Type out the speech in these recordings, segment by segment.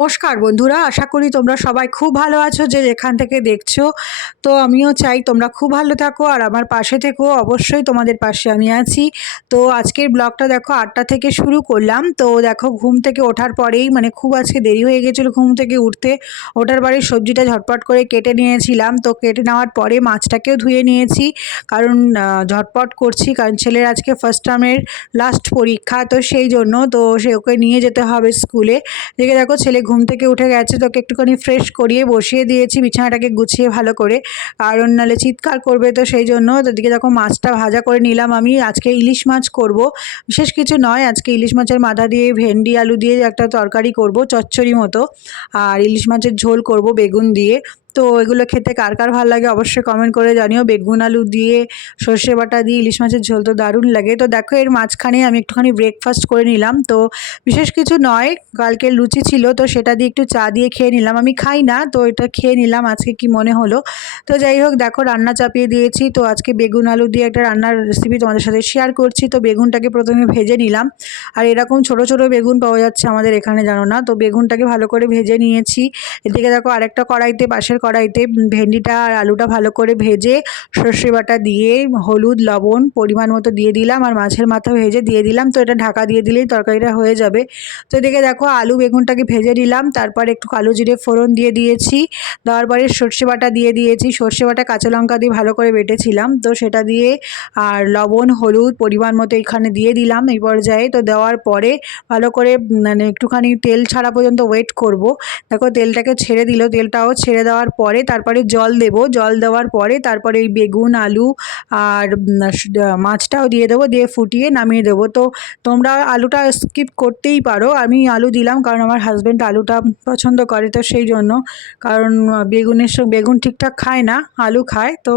নমস্কার বন্ধুরা, আশা করি তোমরা সবাই খুব ভালো আছো যে যেখান থেকে দেখছ। তো আমিও চাই তোমরা খুব ভালো থাকো আর আমার পাশে থেকো, অবশ্যই তোমাদের পাশে আমি আছি। তো আজকের ব্লগটা দেখো আটটা থেকে শুরু করলাম। তো দেখো ঘুম থেকে ওঠার পরেই মানে খুব আজকে দেরি হয়ে গেছিল ঘুম থেকে উঠতে, ওঠার বাড়ির সবজিটা ঝটপট করে কেটে নিয়েছিলাম। তো কেটে নেওয়ার পরে মাছটাকেও ধুয়ে নিয়েছি, কারণ ঝটপট করছি, কারণ ছেলের আজকে ফার্স্ট টার্মের লাস্ট পরীক্ষা, তো সেই জন্য তো সে ওকে নিয়ে যেতে হবে স্কুলে। দেখে দেখো ছেলে ঘুম থেকে উঠে গেছে, তোকে একটুখানি ফ্রেশ করিয়ে বসিয়ে দিয়েছি, বিছানাটাকে গুছিয়ে ভালো করে। কারণ নাহলে চিৎকার করবে তো সেই জন্য তোদিকে যখন মাছটা ভাজা করে নিলাম আমি, আজকে ইলিশ মাছ করব। বিশেষ কিছু নয়, আজকে ইলিশ মাছের মাথা দিয়ে ভেন্ডি, আলু দিয়ে একটা তরকারি করব, চচ্চড়ি মতো। আর ইলিশ মাছের ঝোল করব বেগুন দিয়ে। তো এগুলো খেতে কার কার ভালো লাগে অবশ্যই কমেন্ট করে জানিও। বেগুন, আলু দিয়ে সর্ষে বাটা দিয়ে ইলিশ মাছের ঝোল তো দারুণ লাগে। তো দেখো এর মাঝখানে আমি একটুখানি ব্রেকফাস্ট করে নিলাম। তো বিশেষ কিছু নয়, কালকে লুচি ছিল, তো সেটা দিয়ে একটু চা দিয়ে খেয়ে নিলাম। আমি খাই না, তো এটা খেয়ে নিলাম, আজকে কি মনে হলো? তো যাই হোক, দেখো রান্না চাপিয়ে দিয়েছি। তো আজকে বেগুন, আলু দিয়ে একটা রান্নার রেসিপি তোমাদের সাথে শেয়ার করছি। তো বেগুনটাকে প্রথমে ভেজে নিলাম। আর এরকম ছোট ছোট বেগুন পাওয়া যাচ্ছে আমাদের এখানে, জানো না? তো বেগুনটাকে ভালো করে ভেজে নিয়েছি। এদিকে দেখো আরেকটা কড়াইতে পাশের কড়াইতে ভেন্ডিটা আর আলুটা ভালো করে ভেজে সর্ষে বাটা দিয়ে, হলুদ, লবণ পরিমাণ মতো দিয়ে দিলাম আর মাছের মাথা ভেজে দিয়ে দিলাম। তো এটা ঢাকা দিয়ে দিলেই তরকারিটা হয়ে যাবে। তো এদিকে দেখো আলু বেগুনটাকে ভেজে নিলাম, তারপর একটু কালো জিরে ফোড়ন দিয়ে দিয়েছি। দেওয়ার পরে সর্ষে বাটা দিয়ে দিয়েছি। সর্ষে বাটা কাঁচা লঙ্কা দিয়ে ভালো করে বেটেছিলাম। তো সেটা দিয়ে আর লবণ, হলুদ পরিমাণ মতো এখানে দিয়ে দিলাম এই পর্যায়ে। তো দেওয়ার পরে ভালো করে মানে একটুখানি তেল ছাড়া পর্যন্ত ওয়েট করব। দেখো তেলটাকে ছেড়ে দিল, তেলটাও ছেড়ে দেওয়ার পরে তারপরে জল দেব। জল দেওয়ার পরে তারপরে এই বেগুন, আলু আর মাছটাও দিয়ে দেবো, দিয়ে ফুটিয়ে নামিয়ে দেবো। তো তোমরা আলুটা স্কিপ করতেই পারো। আমি আলু দিলাম কারণ আমার হাজব্যান্ড আলুটা পছন্দ করে তো সেই জন্য। কারণ বেগুনের সঙ্গে, বেগুন ঠিকঠাক খায় না, আলু খায় তো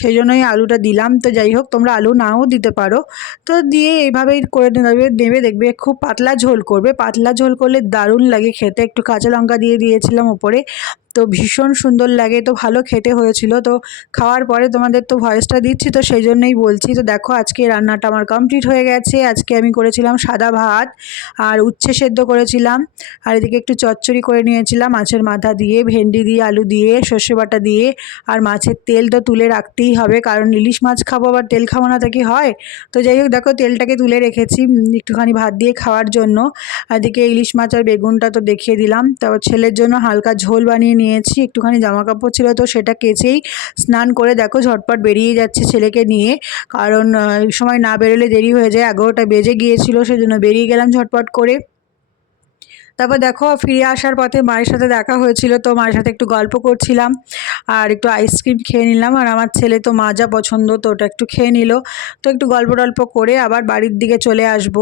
সেই জন্যই আলুটা দিলাম। তো যাই হোক, তোমরা আলু নাও দিতে পারো। তো দিয়ে এইভাবেই করে নেবে নেবে, দেখবে খুব পাতলা ঝোল করবে। পাতলা ঝোল করলে দারুণ লাগে খেতে। একটু কাঁচা লঙ্কা দিয়ে দিয়েছিলাম ওপরে। তো ভীষণ সুন্দর লাগে। তো ভালো খেতে হয়েছিল। তো খাওয়ার পরে তোমাদের তো ভয়েসটা দিচ্ছি, তো সেই জন্যই বলছি, তো দেখো আজকে রান্নাটা আমার কমপ্লিট হয়ে গেছে। আজকে আমি করেছিলাম সাদা ভাত, আর উচ্ছে সেদ্ধ করেছিলাম। আর এদিকে একটু চচ্চড়ি করে নিয়েছিলাম, মাছের মাথা দিয়ে, ভেন্ডি দিয়ে, আলু দিয়ে, সর্ষে বাটা দিয়ে, আর মাছের তেল তো তুলে রাখতেই হবে, কারণ ইলিশ মাছ খাব আবার তেল খাব না তা কি হয়? তো যাই হোক, দেখো তেলটাকে তুলে রেখেছি একটুখানি ভাত দিয়ে খাওয়ার জন্য। এদিকে ইলিশ মাছ আর বেগুনটা তো দেখিয়ে দিলাম। তারপর ছেলের জন্য হালকা ঝোল বানিয়ে নিয়েছি, একটুখানি জামা কাপড় ছিল তো সেটা কেচেই স্নান করে দেখো ঝটপট বেরিয়ে যাচ্ছে ছেলেকে নিয়ে। কারণ সময় না বেরোলে দেরি হয়ে যায়। এগারোটা বেজে গিয়েছিল, সেজন্য বেরিয়ে গেলাম ঝটপট করে। তারপর দেখো ফিরে আসার পথে মায়ের সাথে দেখা হয়েছিল, তো মায়ের সাথে একটু গল্প করছিলাম আর একটু আইসক্রিম খেয়ে নিলাম আর আমার ছেলে তো মাজা পছন্দ তো ওটা একটু খেয়ে নিল। তো একটু গল্প টল্প করে আবার বাড়ির দিকে চলে আসব।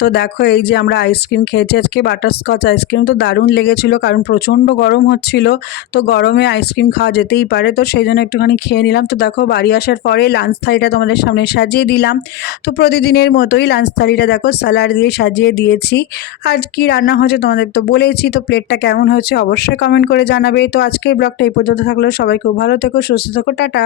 তো দেখো এই যে আমরা আইসক্রিম খেয়েছি, আজকে বাটারস্কচ আইসক্রিম তো দারুণ লেগেছিলো কারণ প্রচণ্ড গরম হচ্ছিল, তো গরমে আইসক্রিম খাওয়া যেতেই পারে, তো সেই জন্য একটুখানি খেয়ে নিলাম। তো দেখো বাড়ি আসার পরে লাঞ্চ থালিটা তোমাদের সামনে সাজিয়ে দিলাম। তো প্রতিদিনের মতোই লাঞ্চ থালিটা দেখো স্যালাড দিয়ে সাজিয়ে দিয়েছি। আর কি রান্না হয়েছে তোমাদের তো বলেছি তো প্লেটটা কেমন হয়েছে অবশ্যই কমেন্ট করে জানাবে। তো আজকের ব্লগটা এই পর্যন্ত থাকল। সবাই খুব ভালো থেকো, সুস্থ থেকো, টাটা।